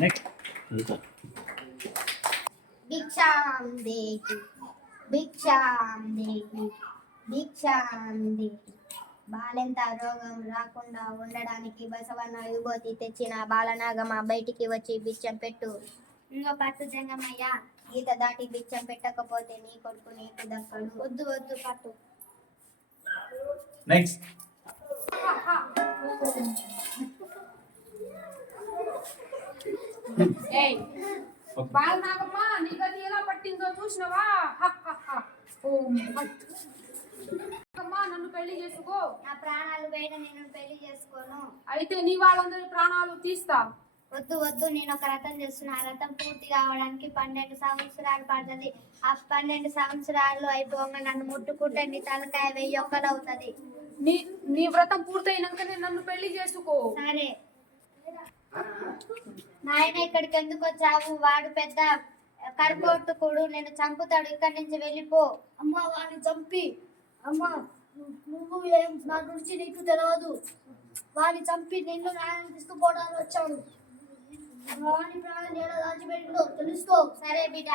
Next భిక్షాం దేహి భిక్షాం దేహి భిక్షాం దేహి. బాలెంత రోగం రాకుండా ఉండడానికి బసవన్న విభూతి తెచ్చిన బాలనాగమ్మ బయటికి వచ్చి బిచ్చం పెట్టు. ఇంకో పట్టు జంగమయ్య, గీత దాటి బిచ్చం పెట్టకపోతే నీ కొడుకు నీకు దక్కడు. వద్దు వద్దు పట్టు. నెక్స్ట్ బాలనాగమ్మ నీకు అది ఎలా పట్టిందో చూసినవా? నన్ను పెళ్లి చేసుకో. నా ప్రాణాలు బయట నేను పెళ్లి చేసుకోను. అయితే నీ వాళ్ళందరి ప్రాణాలు తీస్తా. వద్దు వద్దు, నేను ఒక రథం చేస్తున్నా. ఆ రథం పూర్తి కావడానికి 12 సంవత్సరాలు పడుతుంది. ఆ 12 సంవత్సరాలు అయిపోగా నన్ను ముట్టుకుంటే నీ తలకాయ 1000 ఒక్కలవుతుంది. నీ వ్రతం పూర్తయినాకనే నన్ను పెళ్లి చేసుకో. సరే. నాయన ఇక్కడికి ఎందుకు వచ్చావు? వాడు పెద్ద కర్కోటకుడు, నేను చంపుతాడు. ఇక్కడి నుంచి వెళ్ళిపో. అమ్మ వాడిని చంపి, అమ్మ నువ్వు ఏం నా గురించి నీకు తెలియదు. వాడిని చంపి నిన్ను నాయన తీసుకుపోవడానికి వచ్చాను. వాడి ప్రాణం ఎలా దాచిపెట్టిందో తెలుసుకో. సరే బిడ్డ,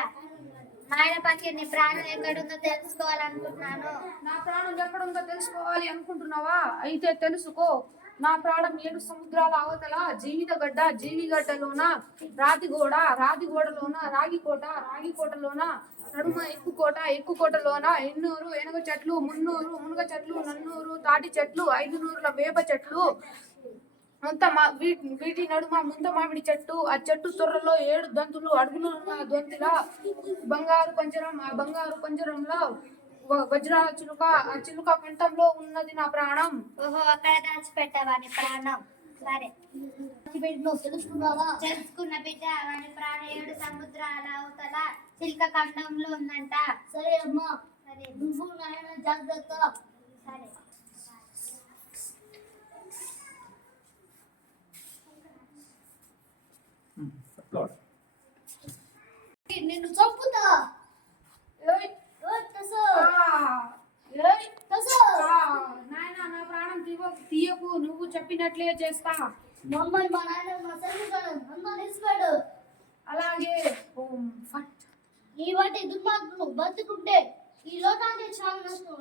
నాయన పక్కన నీ ప్రాణం ఎక్కడుందో తెలుసుకోవాలనుకుంటున్నాను. నా ప్రాణం ఎక్కడుందో తెలుసుకోవాలి అనుకుంటున్నావా? అయితే తెలుసుకో. నా ప్రాణం 7 సముద్రాల అవతల జీవితగడ్డ, జీవిగడ్డలోన రాతిగోడ, రాతిగోడలోన రాగికోట, రాగికోటలోన నడుమ ఎక్కుకోట, ఎక్కుకోటలోన ఎన్నూరు ఎనగ చెట్లు, 300 మునగ చెట్లు, 400 తాటి చెట్లు, 500 వేప చెట్లు, వీటి నడుమ ముంత మామిడి చెట్టు. ఆ చెట్టు తొర్రలో 7 దంతులు, అడుగులు ఉన్న దొంతిలా బంగారు పంజరం. ఆ బంగారు పంజరంలో వజ్రాల చిలుక. ఆ చిలుక కంఠంలో ఉన్నది నా ప్రాణం. ఓహో, అక్కడ దాచిపెట్టావా నీ ప్రాణం? సరే, తెలుసుకున్నావా? తెలుసుకున్న బిడ్డ. వాడి ప్రాణం 7 సముద్రాల అవతల చిలుక ఖండంలో ఉందంట. సరే అమ్మా, సరే నువ్వు నాయన జాగ్రత్త. సరే. నిన్ను చంపుతా. నాయన నా ప్రాణం తీయకు, నువ్వు చెప్పినట్లే చేస్తా. మమ్మల్ని మా నాయన మా తల్లిదండ్రులు అందరూ నిలిచిపోయాడు. అలాగే. ఈ వాటి దుర్మార్గులు బతుకుంటే ఈ లోకానికి చాలా నష్టం.